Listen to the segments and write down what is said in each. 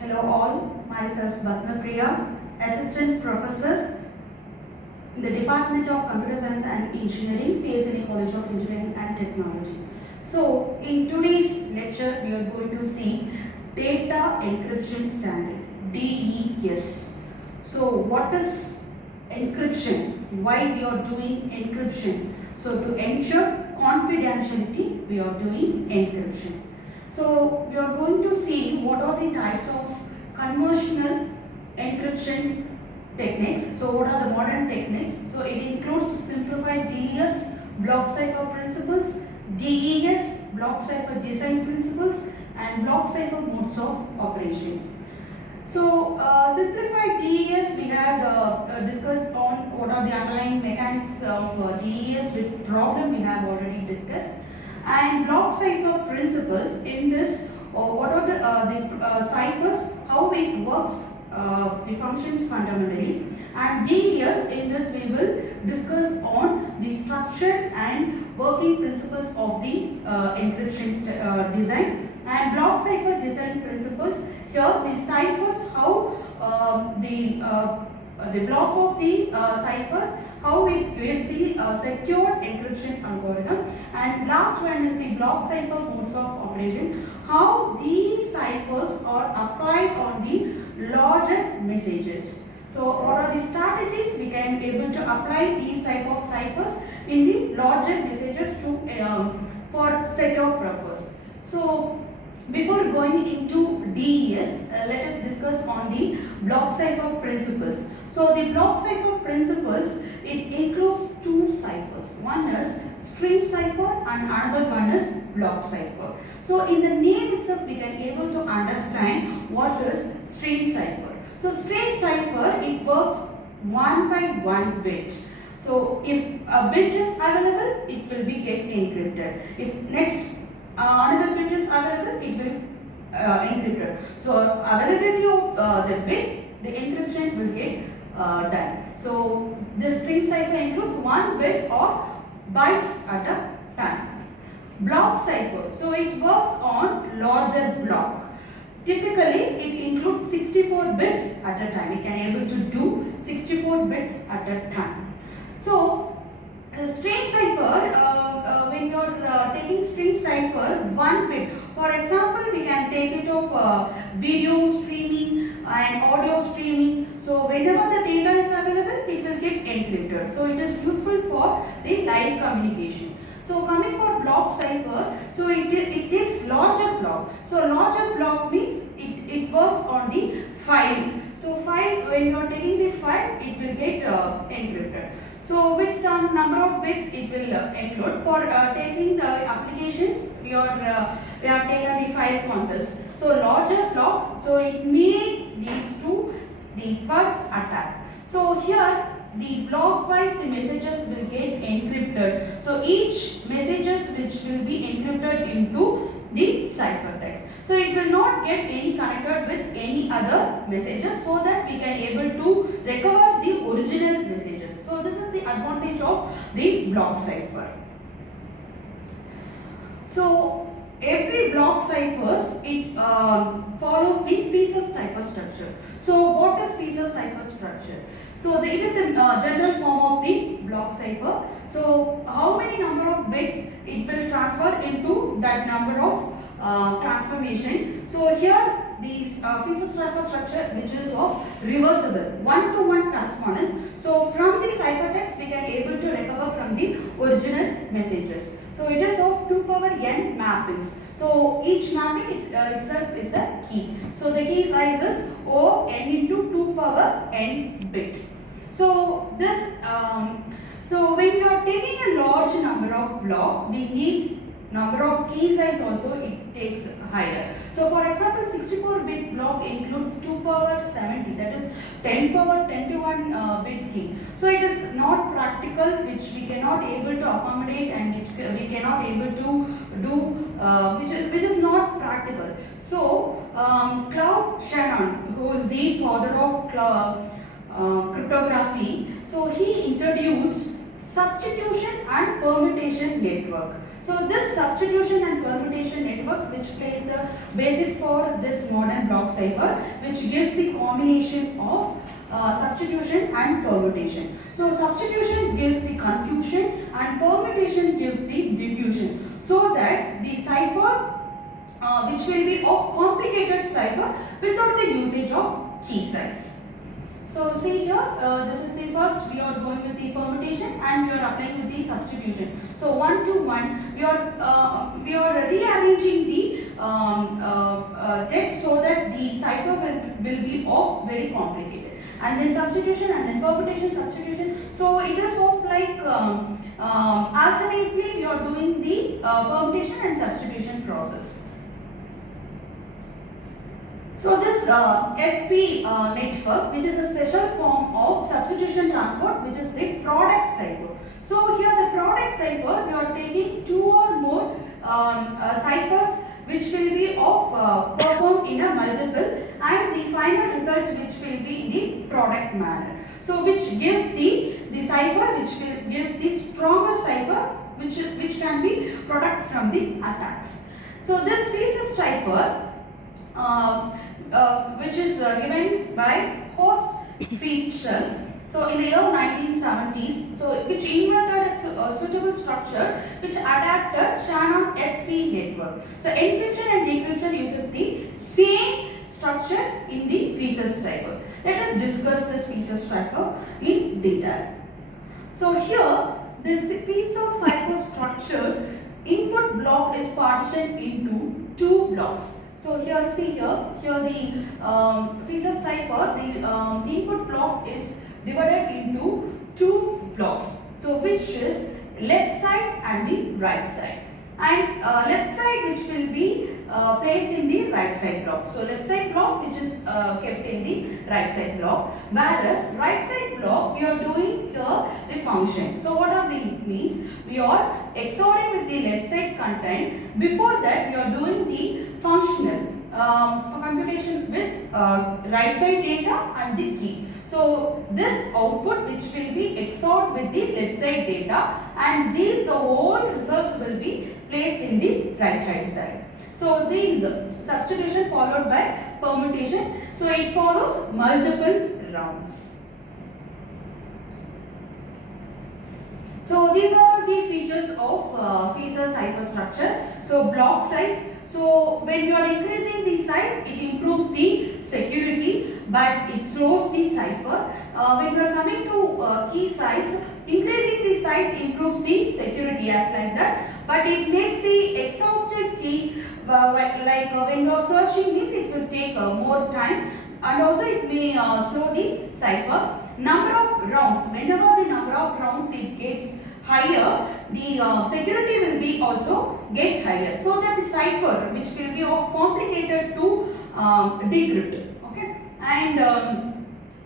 Hello all, myself Padma Priya, Assistant Professor in the Department of Computer Science and Engineering, CSE College of Engineering and Technology. So, in today's lecture, we are going to see Data Encryption Standard, DES. So, what is encryption? Why we are doing encryption? So, to ensure confidentiality, we are doing encryption. So, we are going to see what are the types of conventional encryption techniques. So, what are the modern techniques? So, it includes simplified DES, block cipher principles, DES, block cipher design principles, and block cipher modes of operation. So, simplified DES, we had discussed on what are the underlying mechanics of DES with problem we have already discussed. And block cipher principles, in this what are the ciphers, how it works, the functions fundamentally. And DES, in this we will discuss on the structure and working principles of the encryption design. And block cipher design principles, here the ciphers, how the block of the ciphers, how it gives the secure encryption algorithm. And last one is the block cipher modes of operation, how these ciphers are applied on the larger messages. So what are the strategies we can able to apply these type of ciphers in the larger messages to for secure purpose. So before going into DES, let us discuss on the block cipher principles. So the block cipher principles, it includes two ciphers. One is stream cipher and another one is block cipher. So in the name itself, we can able to understand what is stream cipher. So stream cipher, it works one by one bit. So if a bit is available, it will be get encrypted. If next another bit is available, it will encrypted. So availability of the bit, the encryption will get done. So the stream cipher includes one bit or byte at a time. Block cipher, so it works on larger block. Typically, it includes 64 bits at a time. It can able to do 64 bits at a time. So stream cipher, when you are taking stream cipher, one bit. For example, we can take it of video streaming and audio streaming. So whenever the data is available, it will get encrypted. So it is useful for the live communication. So coming for block cipher, so it takes larger block. So larger block means it works on the file. So file, when you are taking the file, it will get encrypted. So with some number of bits it will include. For taking the applications, we have taken the file concepts. So larger blocks, so it may leads to the first attack. So here the block wise the messages will get encrypted. So each messages which will be encrypted into the ciphertext. So it will not get any connected with any other messages, so that we can able to recover the original messages. So this is the advantage of the block cipher. So every block ciphers, it follows the pieces cipher structure. So what is pieces cipher structure? So it is the general form of the block cipher. So how many number of bits it will transfer into that number of transformation. So here these pieces cipher structure, which is of reversible one-to-one correspondence. So from the ciphertext we can able to recover from the original messages. So it is of 2 power n mappings. So each mapping itself is a key. So the key size is O of n into 2 power n bit. So this so when you are taking a large number of block, we need number of key size also it takes higher. So for example, 64-bit block includes 2 power 70, that is 10 power 21 bit key. So it is not practical, which we cannot able to accommodate, and which we cannot able to do, which is not practical. So Claude Shannon, who is the father of cryptography, so he introduced substitution and permutation network. So So this substitution and permutation networks which plays the basis for this modern block cipher, which gives the combination of substitution and permutation. So substitution gives the confusion and permutation gives the diffusion, so that the cipher which will be of complicated cipher without the usage of key size. So see here, this is the first, we are going with the permutation and we are applying with the substitution. So 1 to 1, we are rearranging the text so that the cipher will be of very complicated. And then substitution and then permutation, substitution. So it is of like alternately we are doing the permutation and substitution process. So this SP network, which is a special form of substitution transport, which is the product cipher. So here the product cipher, we are taking 2 or more ciphers which will be of performed in a multiple, and the final result which will be in the product manner. So which gives the cipher which gives the strongest cipher which can be product from the attacks. So this Feaster cipher which is given by Horst Feaster. So in the year 1970s, so which invented a suitable structure which adapted Shannon SP network. So encryption and decryption uses the same structure in the Feaster cipher. Let us discuss this Feaster cipher in detail. So here this Feaster cipher structure input block is partitioned into 2 blocks. So here see here the Feaster cipher, the input block is divided into 2 blocks. So which is left side and the right side. And left side which will be placed in the right side block. So left side block which is kept in the right side block, whereas right side block we are doing here the function. So what are the means? We are XORing with the left side content. Before that we are doing the functional for computation with right side data and the key. So this output which will be XORed with the left side data, and these the whole results will be placed in the right hand side. So these substitution followed by permutation. So it follows multiple rounds. So these are the features of Feaster cipher structure. So block size. So when you are increasing the size, it improves the security, but it slows the cipher. When you are coming to key size, increasing the size improves the security as like that, but it makes the exhaustive key like when you are searching means it will take more time, and also it may slow the cipher. Number of rounds, whenever the number of rounds it gets higher, the security will be also get higher, so that the cipher which will be of complicated to decrypt, okay, and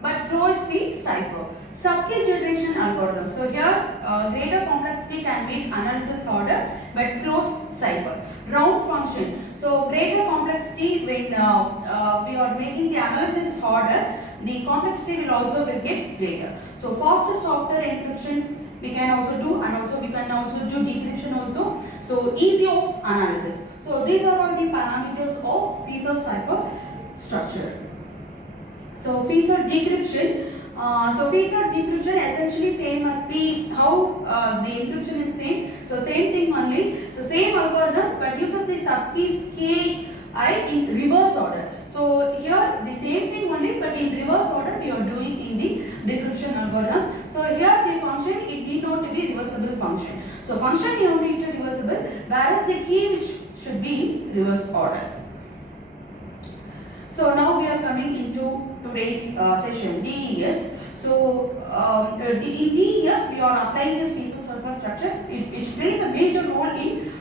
but slows the cipher. Subkey generation algorithm. So here greater complexity can make analysis harder but slows cipher. Round function. So greater complexity when we are making the analysis harder, the complexity will also get greater. So faster software encryption we can also do, and also we can also do decryption also. So easy of analysis. So these are all the parameters of Feaster cipher structure. So Feaster decryption. So Feaster decryption essentially same as the how the encryption is same. So same thing only. So same algorithm but uses the subkeys ki in reverse order. So here the same thing only but in reverse order we are doing in the decryption algorithm. So here the function it need not to be reversible function. So function is only to reversible, whereas the key which should be in reverse order. So now we are coming into today's session, DES. So in DES we are applying this Feaster cipher structure which plays a major role in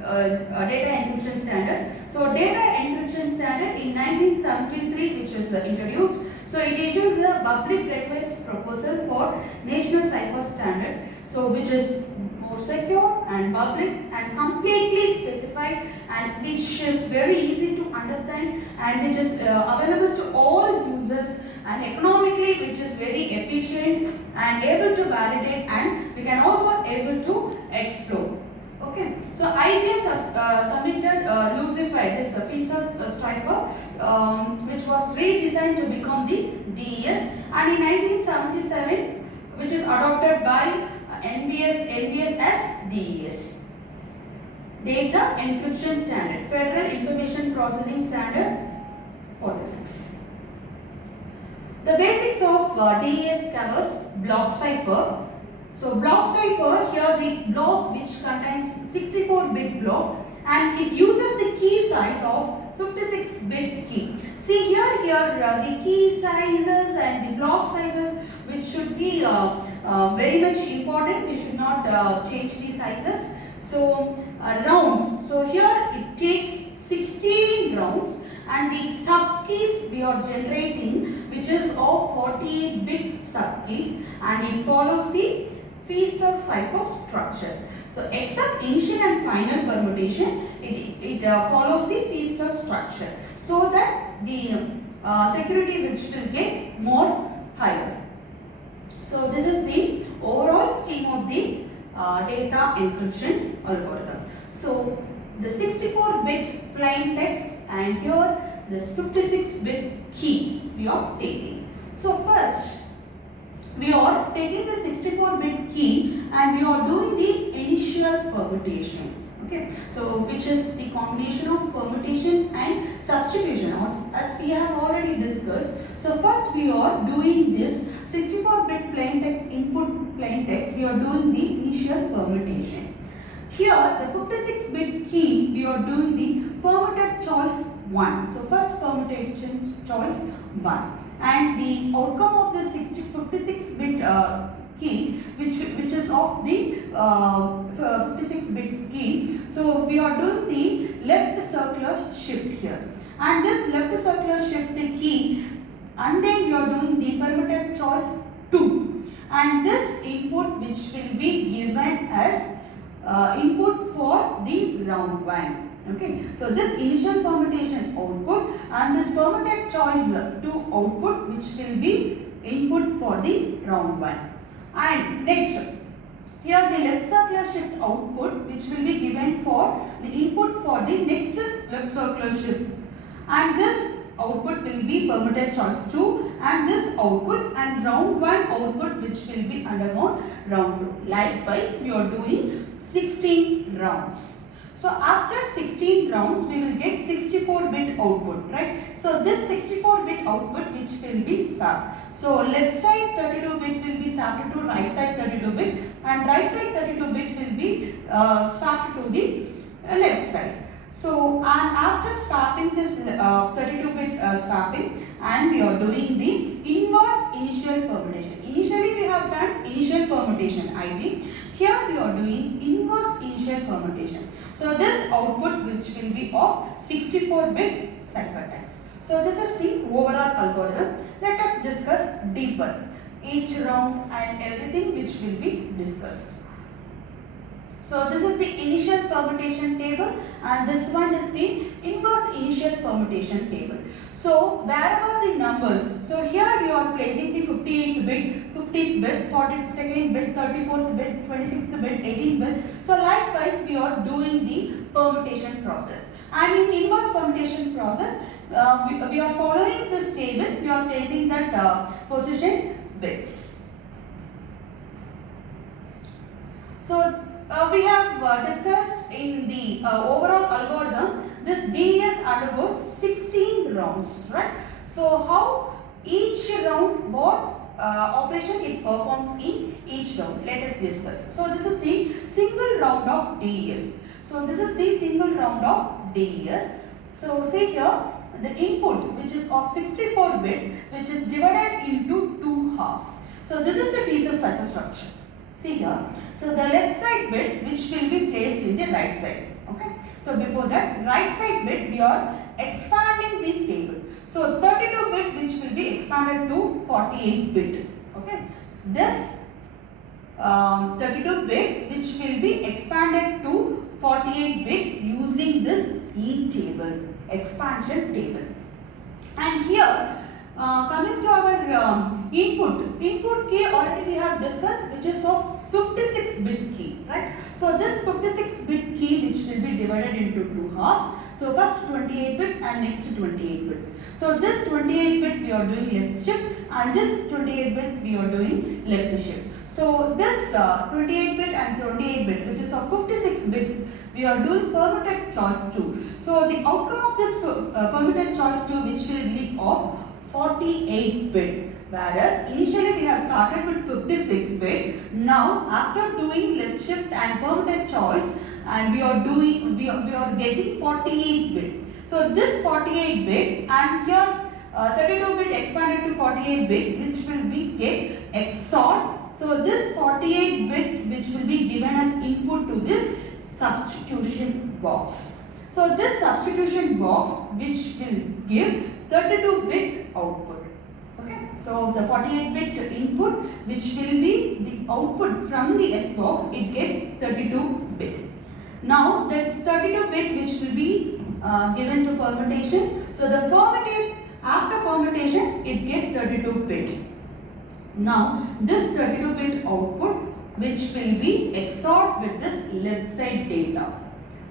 data encryption standard. So data encryption standard in 1973 which is introduced. So it issues a public request proposal for national cipher standard. So which is more secure and public and completely specified, and which is very easy to understand, and which is available to all users, and economically which is very efficient and able to validate, and we can also able to explore. Okay, so IBM submitted Lucifer, this feature striper, which was redesigned to become the DES, and in 1977, which is adopted by NBS as DES. Data Encryption Standard, Federal Information Processing Standard 46. The basics of DES covers block cipher. So block cipher, here the block which contains 64-bit block, and it uses the key size of 56-bit key. See here the key sizes and the block sizes, which should be very much important. We should not change the sizes. So rounds. So here it takes 16 rounds, and the sub keys we are generating, which is of 48-bit sub keys, and it follows the Feistel cipher structure. So except initial and final permutation, it follows the Feistel structure, so that the security which will get more higher. So this is the overall scheme of the data encryption algorithm. So the 64-bit plain text, and here this 56-bit key we are taking. So first, we are taking the 64-bit key and we are doing the initial permutation. Okay, so which is the combination of permutation and substitution, as we have already discussed. So first we are doing this 64-bit plain text input plain text. We are doing the initial permutation. Here the 56-bit key we are doing the permuted choice 1. So first permutation choice 1. And the outcome of the 56-bit key, which is of the 56-bit key. So we are doing the left circular shift here, and this left circular shift key, and then we are doing the permuted choice 2, and this input which will be given as input for the round 1. Okay, so this initial permutation output and this permuted choice 2 output, which will be input for the round 1. And next, here the left circular shift output, which will be given for the input for the next left circular shift, and this output will be permuted choice 2, and this output and round 1 output, which will be undergone round 2. Likewise, we are doing 16 rounds. So after 16 rounds, we will get 64-bit output, right? So this 64-bit output which will be swapped. So left side 32-bit will be swapped to right side 32-bit, and right side 32-bit will be swapped to the left side. So and after swapping this 32-bit swapping, and we are doing the inverse initial permutation. Initially we have done initial permutation IB. Here we are doing inverse initial permutation. So this output which will be of 64-bit ciphertext. So this is the overall algorithm. Let us discuss deeper each round and everything which will be discussed. So this is the initial permutation table, and this one is the inverse initial permutation table. So wherever the numbers, so here we are placing the 58th bit, 50th bit, 42nd bit, 34th bit, 26th bit, 18th bit. So likewise we are doing the permutation process. And in inverse permutation process, we are following this table, we are placing that position bits. So we have discussed in the overall algorithm, this DES undergoes 16 rounds, right? So how each round, what operation it performs in each round, let us discuss. So this is the single round of DES. So this is the single round of DES. So see here, the input which is of 64-bit, which is divided into 2 halves. So this is the feature cipher structure. See here, so the left side bit which will be placed in the right side. Okay, so before that, right side bit we are expanding the table. So 32-bit which will be expanded to 48-bit. Okay, so this 32-bit which will be expanded to 48-bit using this E table, expansion table. And here Coming to our input key already we have discussed, which is of 56-bit key, right? So this 56-bit key which will be divided into two halves. So first 28-bit and next 28 bits. So this 28-bit we are doing left shift and this 28-bit we are doing left shift. So this 28-bit and 28-bit, which is of 56-bit, we are doing permuted choice 2. So the outcome of this permuted choice 2, which will be of 48-bit, whereas initially we have started with 56-bit. Now after doing left shift and permuted choice, and we are getting 48-bit. So this 48-bit and here 32-bit expanded to 48-bit, which will be get XOR. So this 48-bit which will be given as input to the substitution box. So this substitution box which will give 32-bit output. Okay. So the 48-bit input which will be the output from the S box, it gets 32-bit. Now that's 32-bit which will be given to permutation. So the after permutation it gets 32-bit. Now this 32-bit output which will be XORed with this left side data.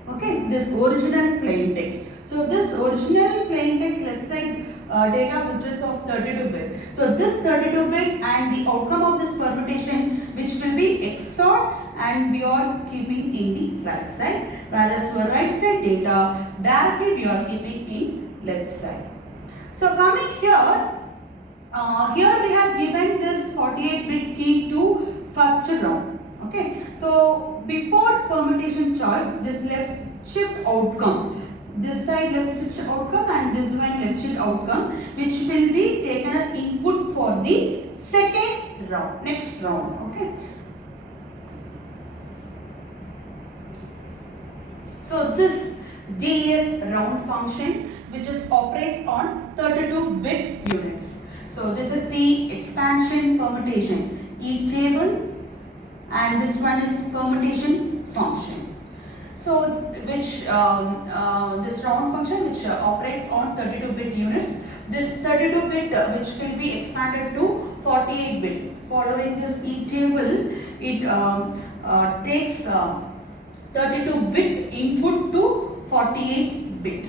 Okay, this original plain text. So this original plain text left side data which is of 32-bit. So this 32-bit and the outcome of this permutation which will be XORed and we are keeping in the right side, whereas for right side data directly we are keeping in left side. So coming here, here we have given this 48-bit key to first round. Okay, so before permutation choice, this left shift outcome, this side left shift outcome and this one left shift outcome, which will be taken as input for the second round, next round. Okay. So this DS round function which is operates on 32-bit units. So this is the expansion permutation E table and this one is permutation function. So which this round function which operates on 32-bit units. This 32-bit which will be expanded to 48-bit. Following this E table, it takes 32-bit input to 48-bit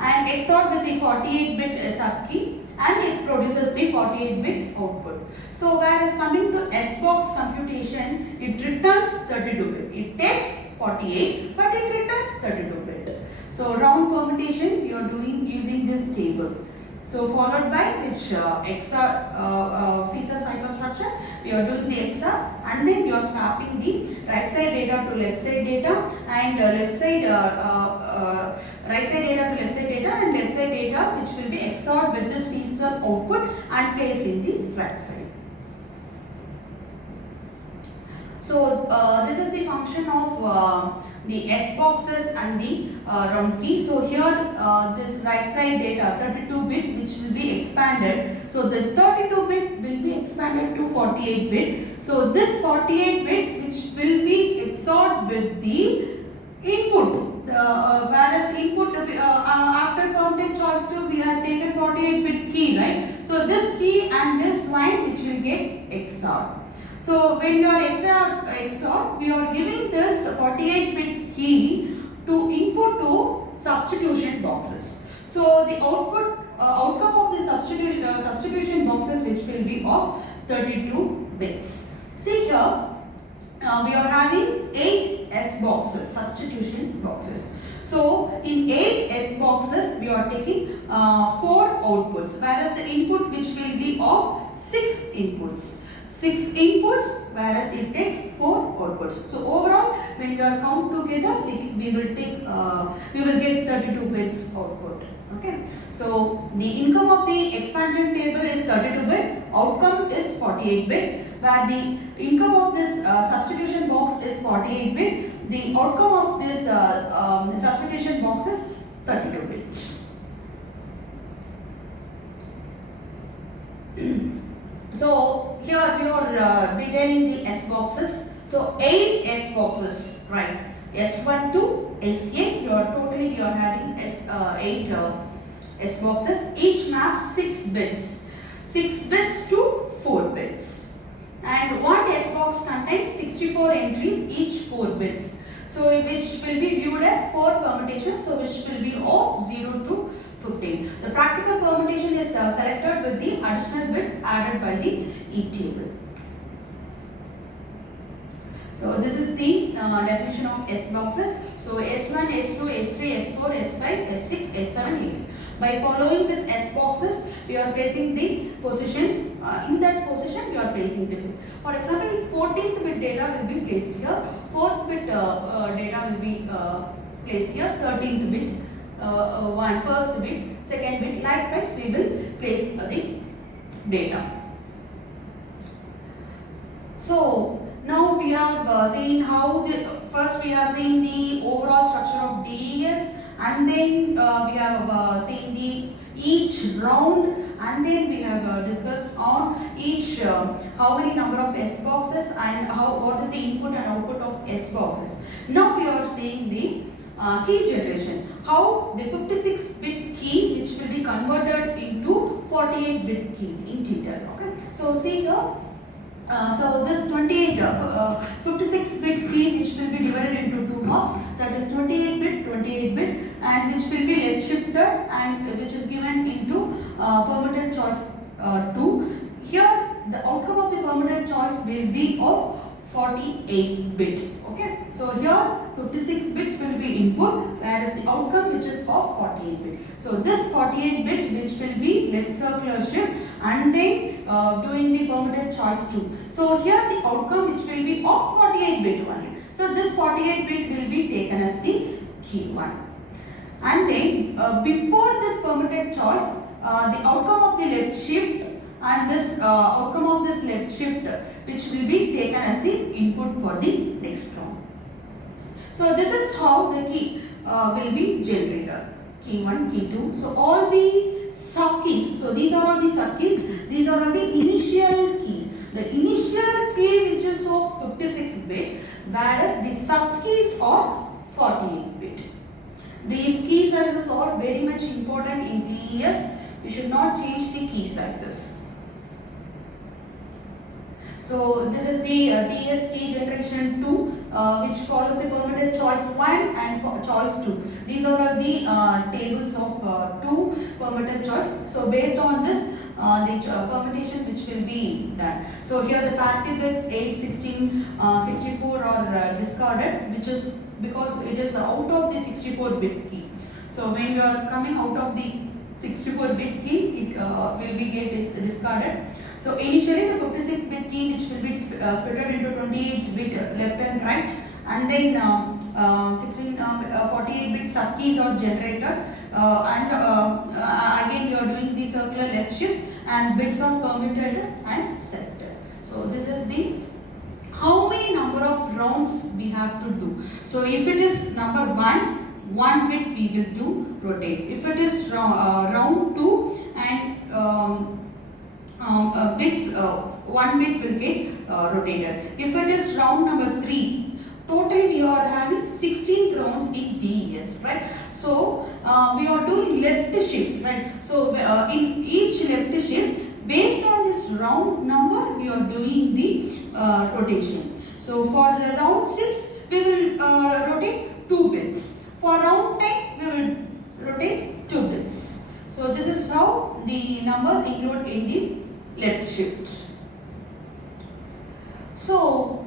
and XOR with the 48-bit subkey and it produces the 48-bit output. So whereas coming to S-box computation, it returns 32-bit. It takes 48 but it returns 32-bit. So round permutation we are doing using this table. So followed by which XOR feature cipher structure, we are doing the XOR and then we are swapping the right side data to left side data and right side data to left side data and left side data which will be XORed with this feature output and placed in the right side. So this is the function of the S boxes and the round key. So here this right side data 32-bit which will be expanded. So the 32-bit will be expanded to 48-bit. So this 48-bit which will be XORed with the input. Whereas input after permuted choice 2 we have taken 48-bit key, right? So this key and this line which will get XORed. So when we are XOR, we are giving this 48-bit key to input to substitution boxes. So the outcome of the substitution boxes which will be of 32 bits. See here, we are having 8 S boxes, substitution boxes. So in 8 S boxes, we are taking 4 outputs, whereas the input which will be of 6 inputs. 6 inputs, whereas it takes 4 outputs. So overall, when we are count together, we will get 32 bits output. Okay. So the income of the expansion table is 32-bit, outcome is 48-bit, where the income of this substitution box is 48-bit, the outcome of this substitution box is 32-bit. So here we are detailing the S boxes. So 8 S boxes, right? S1 to S8, you are having 8 S boxes. Each maps 6 bits. 6 bits to 4 bits. And one S box contains 64 entries, each 4 bits. So which will be viewed as 4 permutations, so which will be of 0 to 15. The practical permutation is selected with the additional bits added by the E table. So this is the definition of S boxes. So S1, S2, S3, S4, S5, S6, S7, S8. By following this S boxes, we are placing the position, in that position we are placing the bit. For example, 14th bit data will be placed here, 4th bit data will be placed here, 13th bit, first bit, second bit, likewise we will place the data. So now we have seen how first we have seen the overall structure of DES, and then we have seen each round, and then we have discussed on each how many number of S boxes and what is the input and output of S boxes. Now we are seeing the key generation, how the 56-bit key which will be converted into 48-bit key in detail. Okay, so see here. So this 56-bit key which will be divided into 2 halves, that is 28-bit, and which will be left shifted and which is given into permitted choice 2. Here the outcome of the permitted choice will be of 48-bit. Okay, so here 56-bit will be input, whereas the outcome which is of 48-bit. So this 48-bit which will be left circular shift and then doing the permitted choice 2. So here the outcome which will be of 48-bit only. So this 48-bit will be taken as the key one. And then before this permitted choice, the outcome of the left shift and this outcome of this left shift which will be taken as the input for the next round. So this is how the key will be generated. Key 1, key 2. So all the sub keys. So these are all the sub keys. These are all the initial keys. The initial key which is of 56-bit, whereas the sub keys are 48-bit. These key sizes are very much important in DES. We should not change the key sizes. So this is the DES key generation 2, which follows the permitted choice 1 and choice 2. These are the tables of 2 permitted choice. So based on this, the permutation which will be done. So here the parity bits 8, 16, 64 are discarded, which is because it is out of the 64-bit key. So when you are coming out of the 64-bit key, it will be discarded. So initially the 56-bit key which will be split into 28-bit left and right, and then 48-bit sub keys are generated, and again you are doing the circular left shifts and bits are permitted and selected. So this is the how many number of rounds we have to do. So if it is number 1 bit we will do rotate. If it is round 2 and bits 1 bit will get rotated. If it is round number 3, totally we are having 16 rounds in DES, right? So we are doing left shift, right? So in each left shift, based on this round number, we are doing the rotation. So for round 6, we will rotate 2 bits. For round 10, we will rotate 2 bits. So this is how the numbers include in the left shift. So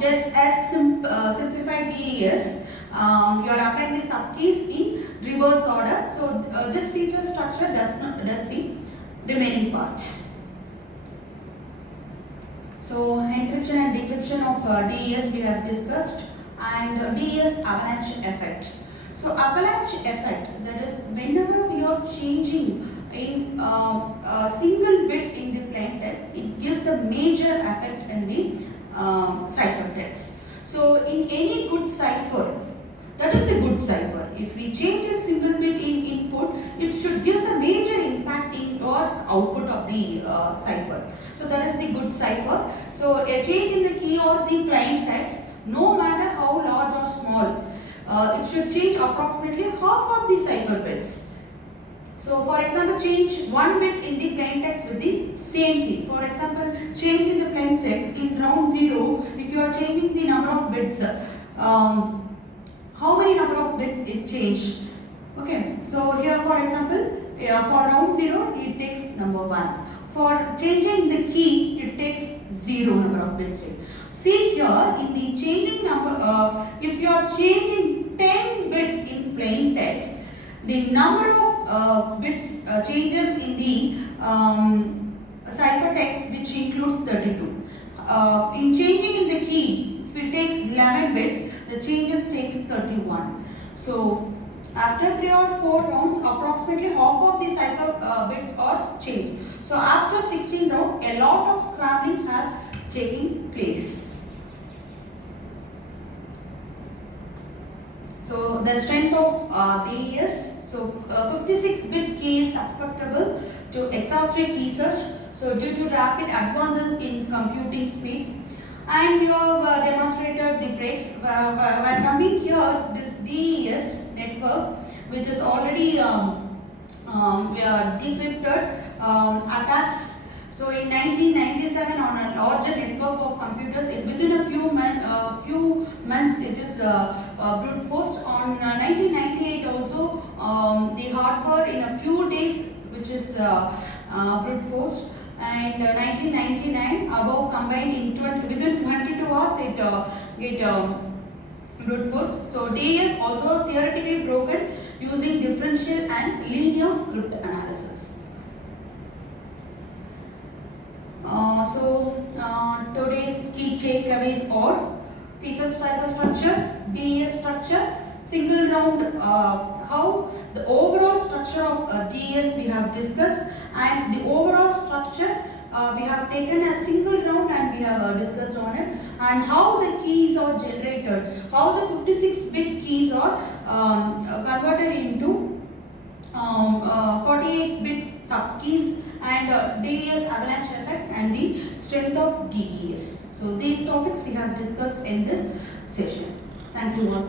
just as simplified DES, you are applying the sub keys in reverse order. So this feature structure does the remaining part. So encryption and decryption of DES we have discussed, and DES avalanche effect. So avalanche effect, that is whenever we are changing in a single bit in the plain text, it gives the major effect in the cipher text. So in any good cipher, that is the good cipher. If we change a single bit in input, it should give a major impact in your output of the cipher. So that is the good cipher. So a change in the key or the plain text, no matter how large or small, it should change approximately half of the cipher bits. So for example, change one bit in the plain text with the same key. For example, change in the plain text in round 0, if you are changing the number of bits, how many number of bits it changed. Okay, so here for example, for round 0 it takes number 1. For changing the key it takes 0 number of bits. See here in the changing number, if you are changing 10 bits in plain text, the number of bits changes in the cipher text, which includes 32. In changing in the key, if it takes 11 bits, the changes takes 31. So after 3 or 4 rounds, approximately half of the cipher bits are changed. So after 16 rounds, a lot of scrambling have taken place. So the strength of DES. So 56-bit key is susceptible to exhaustive key search. So due to rapid advances in computing speed, and you have demonstrated the breaks. While coming here, this DES network, which is already decrypted, attacks. So in 1997, on a larger network of computers, within a few months, it is brute forced. On 1998 also, the hardware in a few days, which is brute forced. And 1999, above combined in within 22 hours, it get brute forced. So DES also theoretically broken using differential and linear cryptanalysis. Today's key takeaways are pieces cipher structure, DES structure, single round, how the overall structure of DES we have discussed, and the overall structure we have taken a single round and we have discussed on it, and how the keys are generated, how the 56-bit keys are converted into 48-bit subkeys, and DES avalanche effect and the strength of DES. So these topics we have discussed in this session. Thank you all.